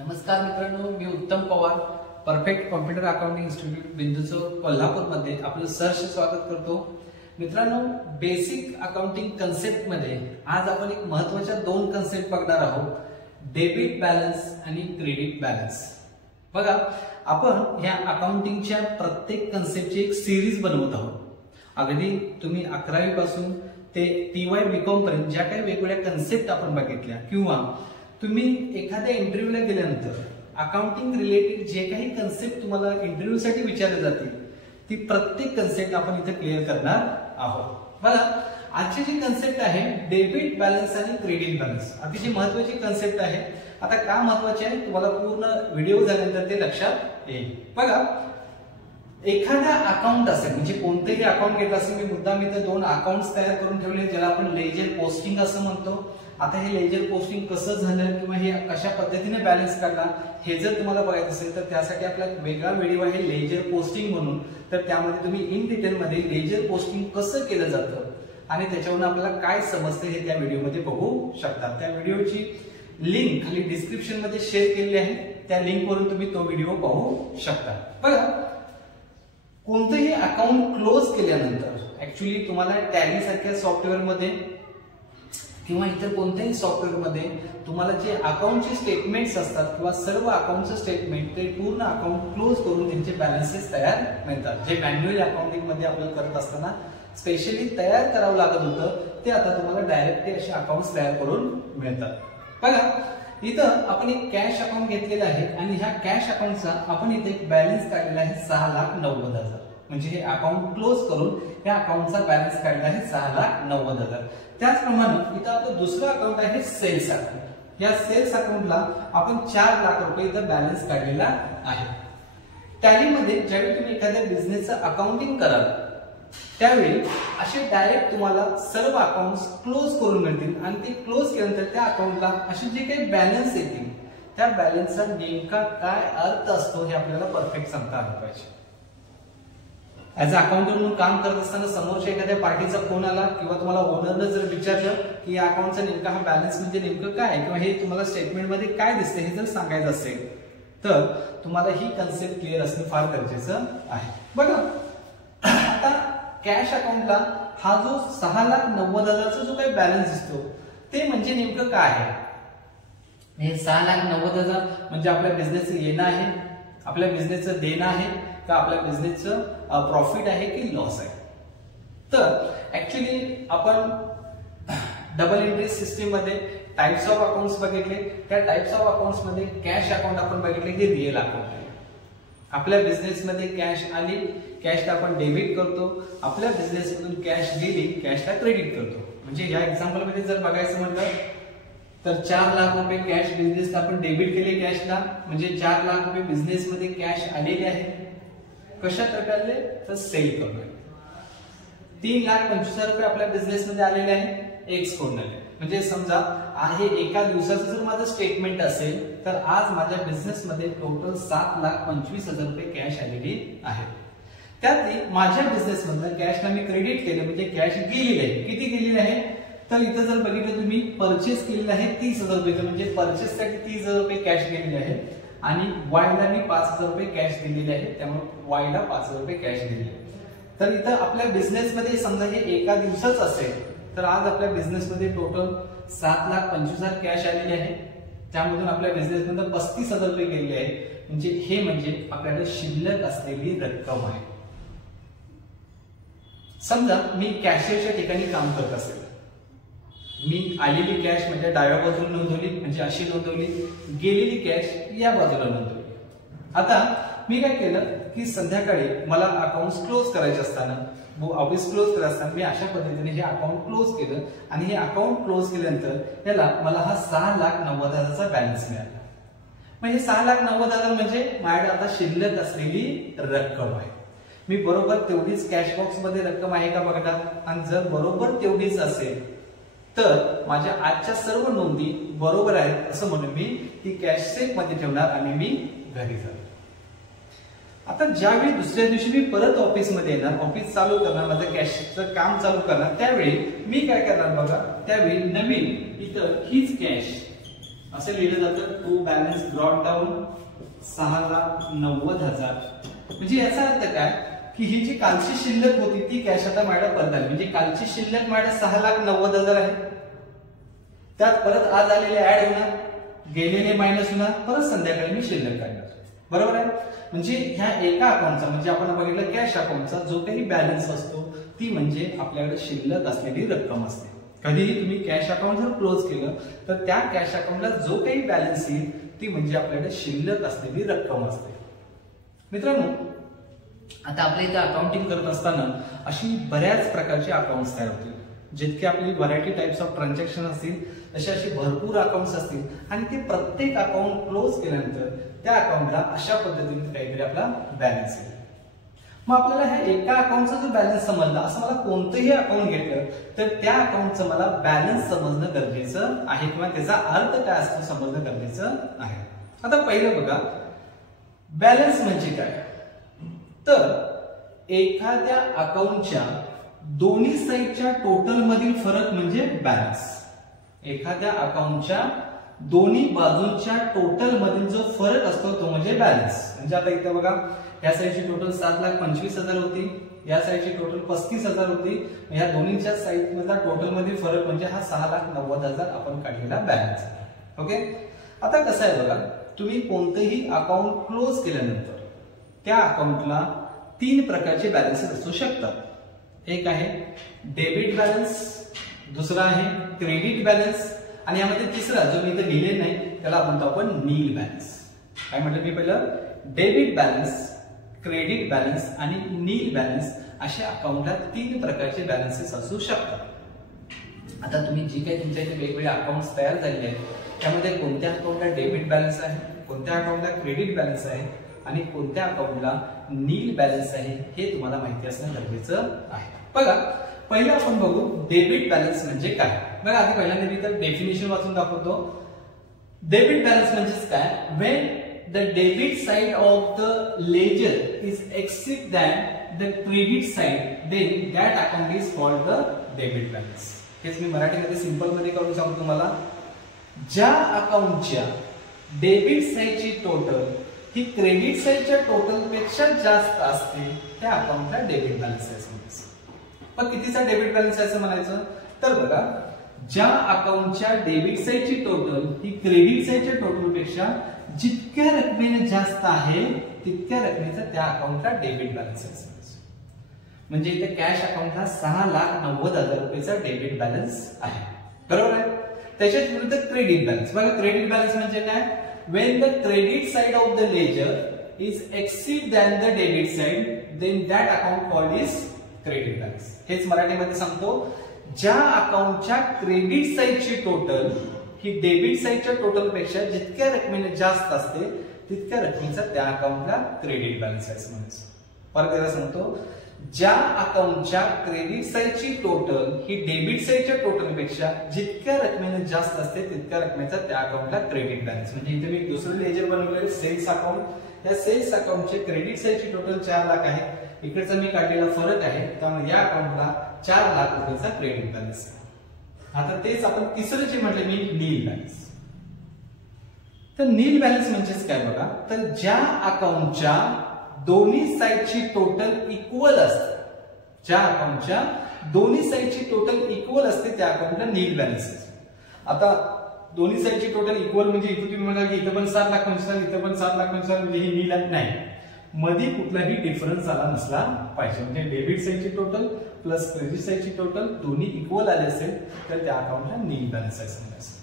नमस्कार मित्रांनो, मी Uttam Pawar, perfect computer accounting institute Binduchowk कोल्हापूरमध्ये आपलं सहर्ष स्वागत करतो। मित्रांनो, बेसिक अकाउंटिंग कन्सेप्ट मध्ये आज आपण एक महत्त्वाच्या दोन कन्सेप्ट बघणार आहोत, डेबिट बॅलन्स आणि क्रेडिट बॅलन्स। बघा, आपण या अकाउंटिंगच्या प्रत्येक कन्सेप्टची एक सिरीज बनवत आहोत। अगदी तुम्ही 11वी पासून ते TY BCom पर्यंत ज्या काही वेगवेगळ्या कन्सेप्ट आपण बघितल्या किंवा तुम्ही एखाद्या इंटरव्ह्यूला गेल्यानंतर अकाउंटिंग रिलेटेड जे काही कन्सेप्ट तुम्हाला इंटरव्ह्यूसाठी विचारले जातील ती प्रत्येक कन्सेप्ट आपण इथे क्लिअर करणार आहोत। बघा, आजची जी कन्सेप्ट आहे डेबिट बॅलन्स आणि क्रेडिट बॅलन्स, अतिशय महत्त्वाची कन्सेप्ट आहे। आता का महत्त्वाची आहे तुम्हाला पूर्ण व्हिडिओ झाल्यानंतर ते लक्षात येईल। बघा, एखादा अकाउंट असेल म्हणजे कोणतेही अकाउंट घेत असेल, मी मुद्दाम इथे दोन अकाउंट्स तयार करून ठेवले ज्याला आपण लेजर पोस्टिंग असं म्हणतो। आता हे लेजर पोस्टिंग कसं झालं किंवा हे कशा पद्धतीने बॅलन्स काढला हे जर तुम्हाला बघायचं असेल तर त्यासाठी आपला एक वेगळा व्हिडिओ आहे लेजर पोस्टिंग म्हणून, तर त्यामध्ये तुम्ही इन डिटेल मध्ये लेजर पोस्टिंग कसं केलं जातं आणि त्याच्यावरून आपल्याला काय समजतं हे त्या व्हिडिओमध्ये बघू शकता। त्या व्हिडिओची लिंक खाली डिस्क्रिप्शन मध्ये शेअर केलेली आहे, त्या लिंक वरून तुम्ही तो व्हिडिओ पाहू शकता। बघा, कोणतेही अकाउंट क्लोज केल्यानंतर ऍक्च्युली तुम्हाला टॅली सारख्या सॉफ्टवेअर मध्ये किंवा इतर कोणत्याही सॉफ्टवेअर मध्ये तुम्हाला जे अकाउंटचे स्टेटमेंट्स असतात किंवा सर्व अकाउंटचे स्टेटमेंट ते पूर्ण अकाउंट क्लोज करून त्यांचे बॅलन्सेस तयार मिळतात। जे मॅन्युअली अकाउंटिंग मध्ये आपल्याला करत असताना स्पेशली तयार करावं लागत होतं ते आता तुम्हाला डायरेक्टली असे अकाउंट्स तयार करून मिळतात। बघा, इथं आपण एक कॅश अकाउंट घेतलेला आहे आणि ह्या कॅश अकाउंटचा आपण इथे एक बॅलन्स काढलेला आहे 6,90,000, म्हणजे हे अकाउंट क्लोज करून या अकाउंटचा बॅलन्स काढला आहे 6,90,000। त्याचप्रमाणे इथं आपलं दुसरं अकाउंट आहे सेल्स अकाउंट। या सेल्स अकाउंटला आपण 4 लाख रुपये इथं बॅलन्स काढलेला आहे। टॅलीमध्ये ज्यावेळी तुम्ही एखाद्या बिझनेसचं अकाउंटिंग कराल त्यावेळी असे डायरेक्ट तुम्हाला सर्व अकाउंट्स क्लोज करून मिळतील आणि ते क्लोज केल्यानंतर त्या अकाउंटला असे जे काही बॅलन्स येतील त्या बॅलन्सचा नेमका काय अर्थ असतो हे आपल्याला परफेक्ट सांगता आलं पाहिजे। ऍज अ अकाउंटंट म्हणून काम करत असताना समोरच्या एखाद्या पार्टीचा फोन आला किंवा तुम्हाला ओनरनं जर विचारलं की या अकाउंटचा नेमका हा बॅलन्स म्हणजे नेमकं काय किंवा हे तुम्हाला स्टेटमेंट मध्ये काय दिसते हे जर सांगायचं असेल तर तुम्हाला ही कन्सेप्ट क्लिअर असणं फार गरजेचं आहे। बघा, आता कॅश अकाउंटला हा जो 6,90,000चा जो काही बॅलन्स दिसतो ते म्हणजे नेमकं काय आहे? हे 6,90,000 म्हणजे आपल्या बिझनेसचं येणं आहे, आपल्या बिझनेसचं देणं आहे का आपल्या बिझनेसचं प्रॉफिट आहे की लॉस आहे? तर ऍक्च्युली आपण डबल एंट्री सिस्टीम मध्ये टाइप्स ऑफ अकाउंट्स बघितले, त्या टाइप्स ऑफ अकाउंट्स मध्ये कॅश अकाउंट आपण बघितले की रिअल अकाउंट आहे। आपल्या बिझनेस मध्ये कॅश आली, कॅशला आपण डेबिट करतो, आपल्या बिझनेस मधून कॅश गेली, कॅशला क्रेडिट करतो। म्हणजे या एक्झाम्पल मध्ये जर बघायचं म्हटलं तर 4 लाख रुपये कॅश बिझनेसला आपण डेबिट केले कॅशला, म्हणजे 4 लाख रुपये बिझनेस मध्ये कॅश आलेले आहे। कशातर्फे आले तर सेल करून। 3,25,000 रुपये आपल्या बिझनेस मध्ये आलेले आहे एक्सपोर्ट आले, म्हणजे समजा आहे एका दिवसाचं जर माझं स्टेटमेंट असेल तर आज माझ्या बिझनेस मध्ये टोटल 7,25,000 रुपये कॅश आलेली आहे। त्यातली माझ्या बिझनेस मधनं कॅशला मी क्रेडिट केलं म्हणजे कॅश गेलेली आहे। किती गेलेली आहे तर इथं जर बघितलं तुम्ही परचेस केलेलं आहे 30,000 रुपये, म्हणजे परचेस साठी 30,000 रुपये कॅश गेलेले आहे आणि वायला मी 5,000 रुपये कॅश दिलेले आहे, त्यामुळे वायला 5,000 रुपये कॅश दिलेले आहे। तर इथं आपल्या बिझनेस मध्ये समजा हे एका दिवसाच असेल तर आज आपल्या बिझनेस मध्ये टोटल 7,25,000 कॅश आलेले आहे, त्यामधून आपल्या बिझनेस मध्ये 35,000 रुपये गेलेले आहे, म्हणजे हे म्हणजे आपल्याकडे शिल्लक असलेली रक्कम आहे। समजा मी कॅशियरच्या ठिकाणी काम करत असेल, मी आलेली कॅश म्हणजे डाव्या बाजूला नोंदवली म्हणजे अशी नोंदवली, गेलेली कॅश या बाजूला नोंदवली। आता मी काय केलं की संध्याकाळी मला अकाउंट क्लोज करायचे असताना, ऑफिस क्लोज करत असताना मी अशा पद्धतीने हे अकाउंट क्लोज केलं आणि हे अकाउंट क्लोज केल्यानंतर याला मला हा 6,90,000चा बॅलन्स मिळाला। म्हणजे 6,90,000 म्हणजे माझ्याकडे आता शिल्लक असलेली रक्कम आहे। मी बरोबर तेवढीच कॅश बॉक्स मध्ये रक्कम आहे का बघणार, आणि जर बरोबर तेवढीच असेल तर माझ्या आजच्या सर्व नोंदी बरोबर आहेत असं म्हणून मी ती कॅश सेफ मध्ये ठेवणार आणि मी घरी जाणार। आता ज्यावेळी दुसऱ्या दिवशी मी परत ऑफिस मध्ये येणार, ऑफिस चालू करणार, माझं कॅशचं काम चालू करणार, त्यावेळी मी काय करणार बघा, त्यावेळी नवीन इथं हीच कॅश असं लिहिलं जातं टू बॅलन्स ब्रॉट डाऊन 6,90,000. म्हणजे याचा अर्थ काय की ही जी कालची शिल्लक होती ती कॅश आता माझ्या परत आली. म्हणजे कालची शिल्लक माझ्या 6,90,000 आहे. त्यात परत आज आलेले ऍड होणार, गेलेले मायनस होणार, परत संध्याकाळी मी शिल्लक काढणार. बरोबर आहे. म्हणजे ह्या एका अकाउंटचा म्हणजे आपण बघितलं कॅश अकाउंटचा जो काही बॅलन्स असतो ती म्हणजे आपल्याकडे शिल्लक असलेली रक्कम असते. कधीही तुम्ही कॅश अकाउंट जर क्लोज केलं तर त्या कॅश अकाउंटला जो काही बॅलन्स येईल ती म्हणजे आपल्याकडे शिल्लक असलेली रक्कम असते. मित्रांनो, आता आपल्या इथे अकाउंटिंग करत असताना अशी बऱ्याच प्रकारचे अकाउंट्स तयार होतील. जितके आपली व्हरायटी टाइप्स ऑफ ट्रान्झॅक्शन असतील तसे असे भरपूर अकाउंट्स असतील आणि ते प्रत्येक अकाउंट क्लोज केल्यानंतर त्या अकाउंटला अशा पद्धतीने काहीतरी आपला बॅलन्स येईल. मग आपल्याला ह्या एका अकाउंटचा जो बॅलन्स समजला, असं मला कोणतंही अकाउंट घेतलं तर त्या अकाउंटचं मला बॅलन्स समजणं गरजेचं आहे किंवा त्याचा अर्थ काय असतो समजणं गरजेचं आहे. आता पहिलं बघा, बॅलन्स म्हणजे काय. तर एखाद्या अकाउंटच्या दोन्ही साईडच्या टोटल मधील फरक म्हणजे बॅलन्स. एखाद्या अकाउंटच्या दोन्ही बाजूंच्या टोटल मधील जो फरक असतो तो म्हणजे बॅलन्स. म्हणजे आता इथे बघा, या साईडची टोटल 7,25,000 होती, या साईडची टोटल 35,000 होती. या दोन्हीच्या साईड मधला टोटल मधील फरक म्हणजे हा 6,90,000 आपण काढलेला बॅलन्स. ओके. आता कसं आहे बघा, तुम्ही कोणतेही अकाउंट क्लोज केल्यानंतर त्या अकाउंटला 3 प्रकारचे बॅलन्सेस असू शकतात. एक आहे डेबिट बॅलन्स, दुसरा आहे क्रेडिट बॅलन्स आणि यामध्ये तिसरा जो मी इथे लिहिले नाही त्याला आपण नील बॅलन्स. काय म्हटलं मी पहिलं, डेबिट बॅलन्स, क्रेडिट बॅलन्स आणि नील बॅलन्स अशा अकाउंटला 3 प्रकारचे बॅलन्सेस असू शकतात. आता तुम्ही जी काही तुमच्या इथे वेगवेगळे अकाउंट्स तयार झालेले आहेत त्यामध्ये कोणत्या अकाउंटला डेबिट बॅलन्स आहे, कोणत्या अकाउंटला क्रेडिट बॅलन्स आहे आणि कोणत्या अकाउंटला नील बॅलन्स आहे हे तुम्हाला माहिती असणं गरजेचं आहे. बघा, पहिलं आपण बघू डेबिट बॅलन्स म्हणजे काय. बघा, आधी पहिल्यांदा मी तर डेफिनेशन वाचून दाखवतो. डेबिट बॅलन्स म्हणजे काय, when the debit side of the ledger is exceed than the credit side then that account is called the debit balance. हेच मी मराठीमध्ये सिंपल मध्ये करून सांगतो तुम्हाला. ज्या अकाउंटच्या डेबिट साइडची टोटल ही क्रेडिट साइडच्या टोटल पेक्षा जास्त असते त्या अकाउंटला डेबिट बॅलन्स आहे समजायचं. पण कितीचा डेबिट बॅलन्स आहे असं म्हणायचं, तर बघा, ज्या अकाउंटच्या डेबिट साइडची टोटल ही क्रेडिट साइडच्या टोटल पेक्षा जितक्या रकमेने जास्त आहे तितक्या रकमेचा त्या अकाउंटला डेबिट बॅलन्स आहे. म्हणजे इथे कॅश अकाउंटला 6,90,000 रुपयाचा डेबिट बॅलन्स आहे. बरोबर आहे. त्याच्याच विरुद्ध क्रेडिट बॅलन्स. बघा, क्रेडिट बॅलन्स म्हणजे काय, when the credit side of the ledger is exceed than the debit side then that account called is credit balance. हेच मराठीमध्ये सांगतो, ज्या अकाउंटच्या क्रेडिट साइडची टोटल ही डेबिट साइडच्या टोटल पेक्षा जितक्या रकमेने जास्त असते तितक्या रकमेचा त्या अकाउंटला क्रेडिट बॅलन्स आहे म्हणायचं. परत एकदा सांगतो, ज्या अकाउंटच्या क्रेडिट साइडची टोटल ही डेबिट साइडच्या टोटल पेक्षा जितक्या रकमेने जास्त असते तितक्या रकमेचा त्या अकाउंटला क्रेडिट बॅलन्स. म्हणजे इथे मी दुसरं लेजर बनवलेले सेल्स अकाउंट. या सेल्स अकाउंटचे क्रेडिट साइडची टोटल 4 लाख आहे, इकडचा मी काढलेला फरक आहे, त्यामुळे या अकाउंटला 4 लाख रुपयाचा क्रेडिट बॅलन्स. आता तेच आपण तिसरं जे म्हटलं मी नील बॅलन्स. तर नील बॅलन्स म्हणजेच काय बघा, तर ज्या अकाउंटच्या दोन्ही साइडची टोटल इक्वल असते, ज्या अकाउंटच्या दोन्ही साइडची टोटल इक्वल असते त्या अकाउंटला नील बॅलन्स. आता दोन्ही साइडची टोटल इक्वल म्हणजे इथे तुम्ही म्हणाल की इथं पण 7,25,000 इथं पण 7,25,000 म्हणजे ही नील नाही. मध्ये कुठलाही डिफरन्स आला नसला पाहिजे. म्हणजे डेबिट साइडची टोटल प्लस क्रेडिट साइडची टोटल दोन्ही इक्वल आले असेल तर त्या अकाउंटला नील बॅलन्स आहे समजायचं.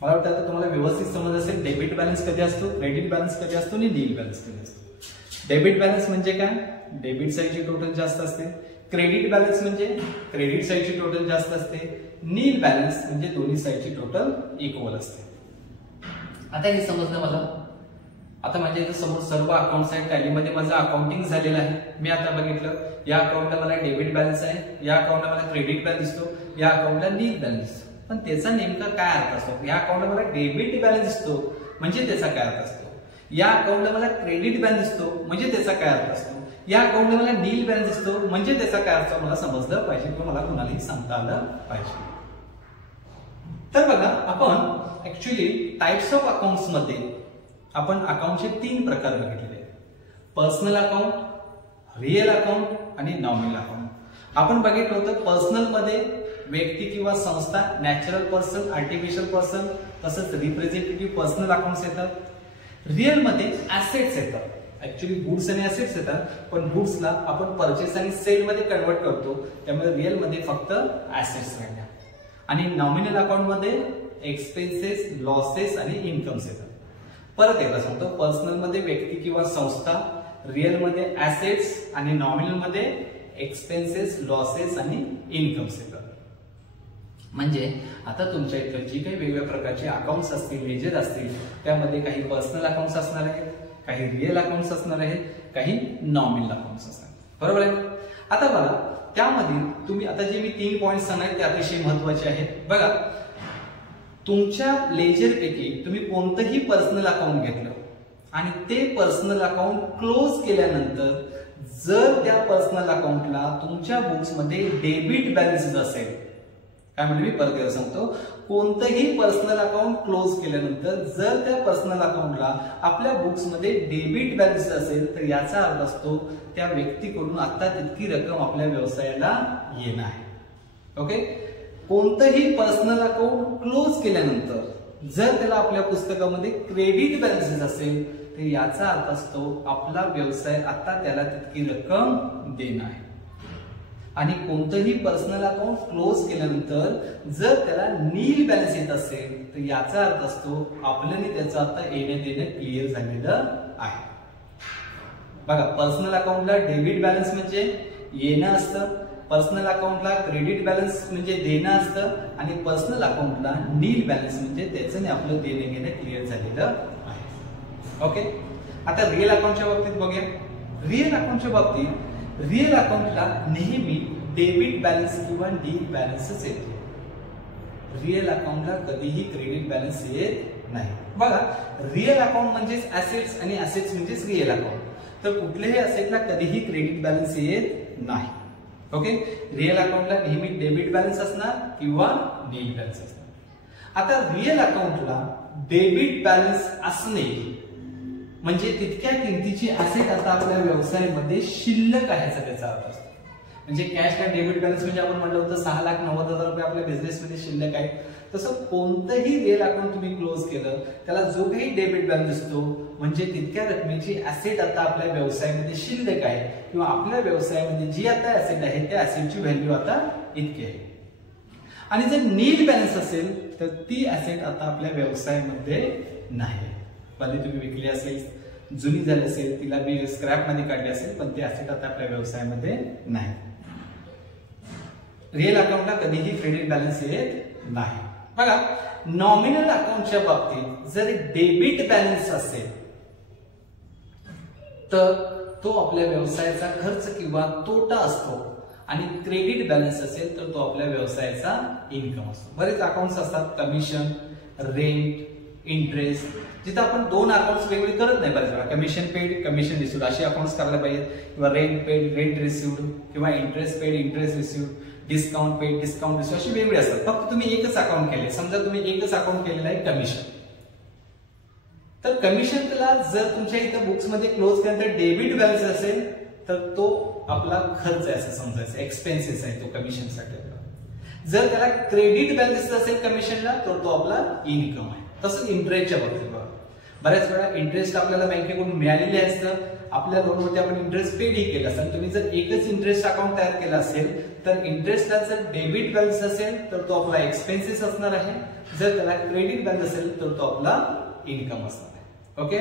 मला वाटतं आता तुम्हाला व्यवस्थित समज असेल डेबिट बॅलन्स कधी असतो, क्रेडिट बॅलन्स कधी असतो आणि नील बॅलन्स कधी असतो. डेबिट बॅलन्स म्हणजे काय, डेबिट साइडची टोटल जास्त असते. क्रेडिट बॅलन्स म्हणजे क्रेडिट साइडची टोटल जास्त असते. नील बॅलन्स म्हणजे दोन्ही साइडची टोटल इक्वल असते. आता हे समजलं मला. आता माझ्या इथे समोर सर्व अकाउंट्स आहेत, टॅलीमध्ये माझं अकाउंटिंग झालेलं आहे. मी आता बघितलं या अकाउंटला मला डेबिट बॅलन्स आहे, या अकाउंटला मला क्रेडिट बॅलन्स दिसतो, या अकाउंटला नील बॅलन्स दिसतो. पण त्याचा नेमका काय अर्थ असतो, या अकाउंटला मला डेबिट बॅलन्स दिसतो म्हणजे त्याचा काय अर्थ असतो, या अकाउंटला मला क्रेडिट बॅलन्स दिसतो म्हणजे त्याचा काय अर्थ असतो, या अकाउंटला मला नील बॅलन्स दिसतो म्हणजे त्याचा काय अर्थ मला समजलं पाहिजे किंवा मला कुणालाही सांगता आलं पाहिजे. तर बघा, आपण ऍक्च्युली टाइप्स ऑफ अकाउंट्स मध्ये आपण अकाउंटचे 3 प्रकार बघितलेले आहेत. पर्सनल अकाउंट, रिअल अकाउंट आणि नॉमिनल अकाउंट. आपण बघितलं होतं पर्सनल मध्ये व्यक्ती किंवा संस्था, नॅचरल पर्सन, आर्टिफिशियल पर्सन, तसंच रिप्रेझेंटेटिव्ह पर्सनल अकाउंट्स येतात. रिअल मध्ये ऍसेट्स येतात. ऍक्च्युली गुड्स आणि ऍसेट्स येतात, पण गुड्सला आपण परचेस आणि सेल मध्ये कन्वर्ट करतो, त्यामुळे रिअल मध्ये फक्त ऍसेट्स राहतात. आणि नॉमिनल अकाउंट मध्ये एक्सपेन्सेस, लॉसेस आणि इन्कम्स येतात. परत एकदा सांगतो, पर्सनल मध्ये व्यक्ती किंवा संस्था, रिअल मध्ये ऍसेट्स आणि नॉमिनल मध्ये एक्सपेन्सेस, लॉसेस आणि इन्कम्स येतात. म्हणजे आता तुमच्या इथं जी काही वेगवेगळ्या प्रकारचे अकाउंट्स असतील, लेजर असतील, त्यामध्ये काही पर्सनल अकाउंट्स असणार आहेत, काही रिअल अकाउंट्स असणार आहेत, काही नॉमिनल अकाउंट्स असणार आहेत. बरोबर आहे. आता बघा, त्यामध्ये तुम्ही आता जे मी 3 पॉइंट सांगणार ते अतिशय महत्वाचे आहेत. बघा, तुमच्या लेजर पैकी तुम्ही कोणतंही पर्सनल अकाउंट घेतलं आणि ते पर्सनल अकाउंट क्लोज केल्यानंतर जर त्या पर्सनल अकाउंटला तुमच्या बुक्स मध्ये डेबिट बॅलन्स असेल, काय म्हणजे मी परत सांगतो, कोणतंही पर्सनल अकाउंट क्लोज केल्यानंतर जर त्या पर्सनल अकाउंटला आपल्या बुक्स मध्ये डेबिट बॅलन्स असेल, तर याचा अर्थ असतो त्या व्यक्तीकडून आता तितकी रक्कम आपल्या व्यवसायाला येणं आहे. ओके. कोणतंही पर्सनल अकाउंट क्लोज केल्यानंतर जर त्याला आपल्या पुस्तकामध्ये क्रेडिट बॅलन्स असेल, तर याचा अर्थ असतो आपला व्यवसाय आता त्याला तितकी रक्कम देणं आहे. आणि कोणतंही पर्सनल अकाउंट क्लोज केल्यानंतर जर त्याला नील बॅलन्स येत असेल, तर याचा अर्थ असतो आपल्याने त्याचं आता येणं देणं क्लिअर झालेलं आहे. बघा, पर्सनल अकाउंटला डेबिट बॅलन्स म्हणजे येणं असतं, पर्सनल अकाउंटला क्रेडिट बॅलन्स म्हणजे देणं असतं, आणि पर्सनल अकाउंटला नील बॅलन्स म्हणजे त्याचं आपलं देणं घेणं क्लिअर झालेलं आहे. ओके. आता रिअल अकाउंटच्या बाबतीत बघूया. रिअल अकाउंटच्या बाबतीत रिअल अकाउंटला नेहमी डेबिट बॅलन्स किंवा नील बॅलन्सच येतो. रिअल अकाउंटला कधीही क्रेडिट बॅलन्स येत नाही. बघा, रिअल अकाउंट म्हणजेच ऍसेट्स आणि ऍसेट्स म्हणजेच रिअल अकाउंट. तर कुठल्याही ऍसेटला कधीही क्रेडिट बॅलन्स येत नाही. ओके. रिअल अकाउंटला नेहमी डेबिट बॅलन्स असणार किंवा नील बॅलन्स असणार. आता रिअल अकाउंटला डेबिट बॅलन्स असणे म्हणजे तितक्या किमतीची ऍसेट आता आपल्या व्यवसायामध्ये शिल्लक आहे असा त्याचा अर्थ असतो. म्हणजे कॅश का डेबिट बॅलन्स म्हणजे आपण म्हटलं होतं 6,90,000 रुपये आपल्या बिझनेसमध्ये शिल्लक आहे. तसं कोणतंही रिअल अकाउंट तुम्ही क्लोज केलं, त्याला जो काही डेबिट बॅलन्स असतो म्हणजे तितक्या रकमेची ऍसेट आता आपल्या व्यवसायामध्ये शिल्लक आहे, किंवा आपल्या व्यवसायामध्ये जी आता ऍसेट आहे त्या ऍसेटची व्हॅल्यू आता इतकी आहे. आणि जर नील बॅलन्स असेल तर ती ऍसेट आता आपल्या व्यवसायामध्ये नाही. भले तुम्ही विकली असेल, जुनी झाली असेल, तिला मी स्क्रॅप मध्ये काढली असेल, पण ती ऍसेट आता आपल्या व्यवसायामध्ये नाही. रिअल अकाउंटला कधीही क्रेडिट बॅलन्स येत नाही. बघा, नॉमिनल अकाउंटच्या बाबतीत जर डेबिट बॅलन्स असेल तर तो आपल्या व्यवसायाचा खर्च किंवा तोटा असतो, आणि क्रेडिट बॅलन्स असेल तर तो आपल्या व्यवसायाचा इन्कम असतो. बरेच अकाउंट्स असतात, कमिशन, रेंट, इंटरेस्ट, जिथे आपण 2 अकाउंट्स वेगळे करत नाही. बरेच वेळा कमिशन पेड, कमिशन रिसिव्ड असे अकाउंट्स करायला पाहिजेत, किंवा रेंट पेड, रेंट रिसिव्ड, किंवा interest paid, interest received, discount paid, discount received अशी वेगळे असतात. फक्त तुम्ही एकच अकाउंट केले, समजा तुम्ही एकच अकाउंट केलेलं आहे कमिशन, तर कमिशनला जर तुमच्या इथं बुक्स मध्ये क्लोज केल्यानंतर डेबिट बॅलन्स असेल तर तो आपला खर्च आहे असं समजायचं, एक्सपेन्सेस आहे तो कमिशनसाठी. जर त्याला क्रेडिट बॅलन्स असेल कमिशनला तर तो आपला इन्कम आहे. तसंच इंटरेस्टच्या बाबतीत बघा, बऱ्याच वेळा इंटरेस्ट आपल्याला बँकेकडून मिळालेले असतं, आपल्या लोनवरती आपण इंटरेस्ट पेडही केलं असेल. तुम्ही जर एकच इंटरेस्ट अकाउंट तयार केलं असेल तर इंटरेस्टला जर डेबिट बॅलन्स असेल तर तो आपला एक्सपेन्सेस असणार आहे, जर त्याला क्रेडिट बॅलन्स असेल तर तो आपला इन्कम असणार आहे. ओके.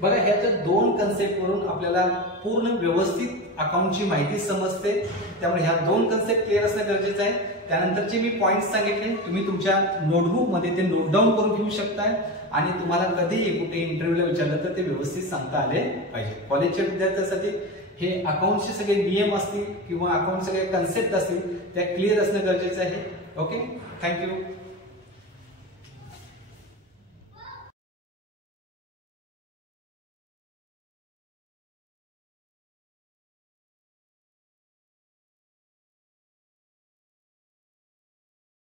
बघा, ह्याच्या 2 कन्सेप्ट वरून आपल्याला पूर्ण व्यवस्थित अकाउंटची माहिती समजते, त्यामुळे ह्या 2 कन्सेप्ट क्लिअर असणं गरजेचं आहे. त्यानंतरचे मी पॉइंट्स सांगितले, तुम्ही तुमच्या नोटबुक मध्ये ते नोट डाऊन करून घेऊ शकताय, आणि तुम्हाला कधीही कुठे इंटरव्ह्यूला विचारलं तर ते व्यवस्थित सांगता आले पाहिजे. कॉलेजच्या विद्यार्थ्यांसाठी हे अकाउंटचे सगळे नियम असतील किंवा अकाउंट सगळे कन्सेप्ट असतील त्या क्लिअर असणं गरजेचं आहे. ओके. थँक्यू.